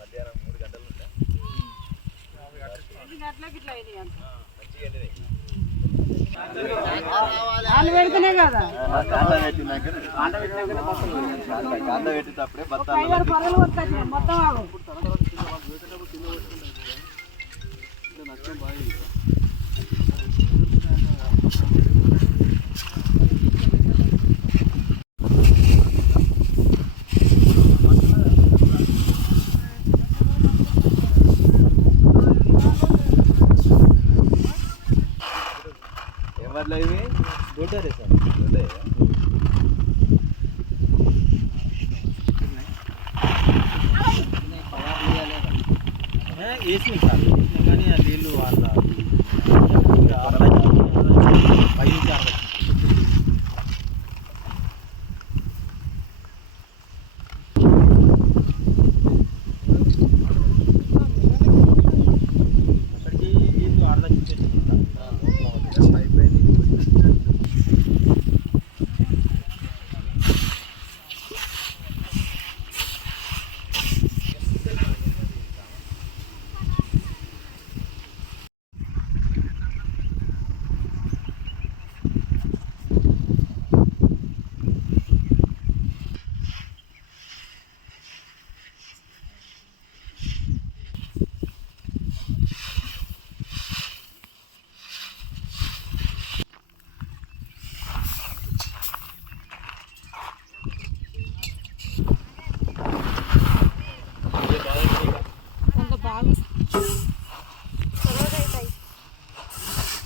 మధ్యాహ్నం 3 గంటలు ఉంటా వాళ్ళు పెడితేనే కదా కాండ పెట్టేటప్పుడే పర్రెలు కొట్టుకొచ్చినాయి మొత్తం ఆగు ఎవరిలో ఇవి దొడ్డే సార్ వేసి సార్ కానీ నీళ్ళు వాళ్ళ 5 నుంచి 60 అక్కడికి నీళ్ళు 60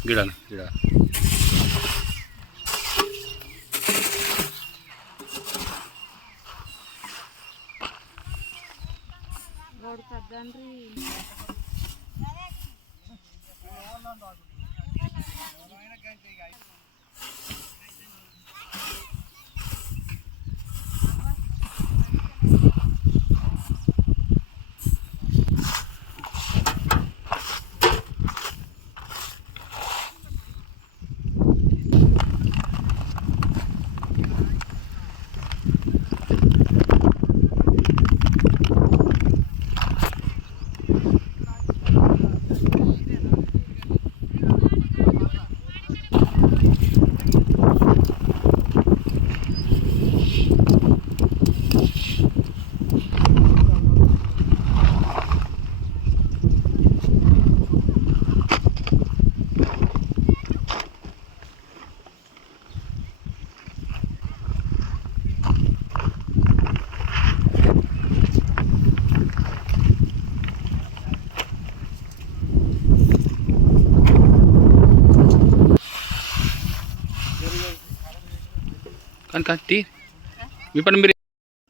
గిడ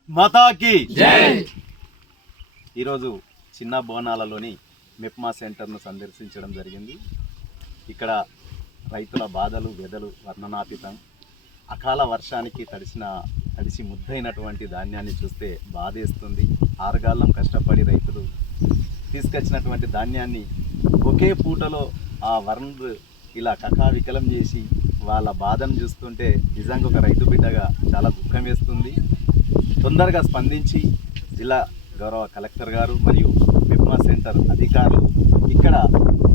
మాతాకి ఈరోజు చిన్న బోనాలలోని మెప్మా సెంటర్ను సందర్శించడం జరిగింది. ఇక్కడ రైతుల బాధలు వ్యధలు వర్ణనాతీతం. అకాల వర్షానికి తడిసి ముద్దైనటువంటి ధాన్యాన్ని చూస్తే బాధేస్తుంది. ఆరుగాలం కష్టపడి రైతులు తీసుకొచ్చినటువంటి ధాన్యాన్ని ఒకే పూటలో ఆ వరుణుడు ఇలా కకావికలం చేసి వాళ్ళ బాధను చూస్తుంటే నిజంగా ఒక రైతు బిడ్డగా చాలా దుఃఖం వేస్తుంది. తొందరగా స్పందించి జిల్లా గౌరవ కలెక్టర్ గారు మరియు మెప్మా సెంటర్ అధికారులు ఇక్కడ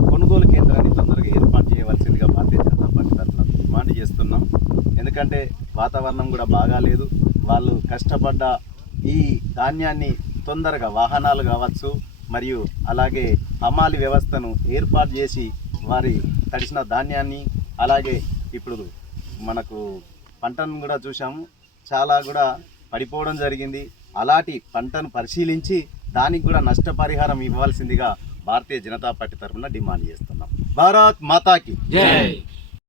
కొనుగోలు కేంద్రాన్ని తొందరగా ఏర్పాటు చేయవలసిందిగా భారతీయ జనతా పార్టీ తరఫున డిమాండ్ చేస్తున్నాం. ఎందుకంటే వాతావరణం కూడా బాగాలేదు. వాళ్ళు కష్టపడ్డ ఈ ధాన్యాన్ని తొందరగా వాహనాలు కావచ్చు మరియు అలాగే హమాలి వ్యవస్థను ఏర్పాటు చేసి వారి తడిసిన ధాన్యాన్ని అలాగే ఇప్పుడు మనకు పంటను కూడా చూసాము, చాలా కూడా పడిపోవడం జరిగింది. అలాంటి పంటను పరిశీలించి దానికి కూడా నష్టపరిహారం ఇవ్వాల్సిందిగా భారతీయ జనతా పార్టీ తరఫున డిమాండ్ చేస్తున్నాం. భారత్ మాతాకి జై.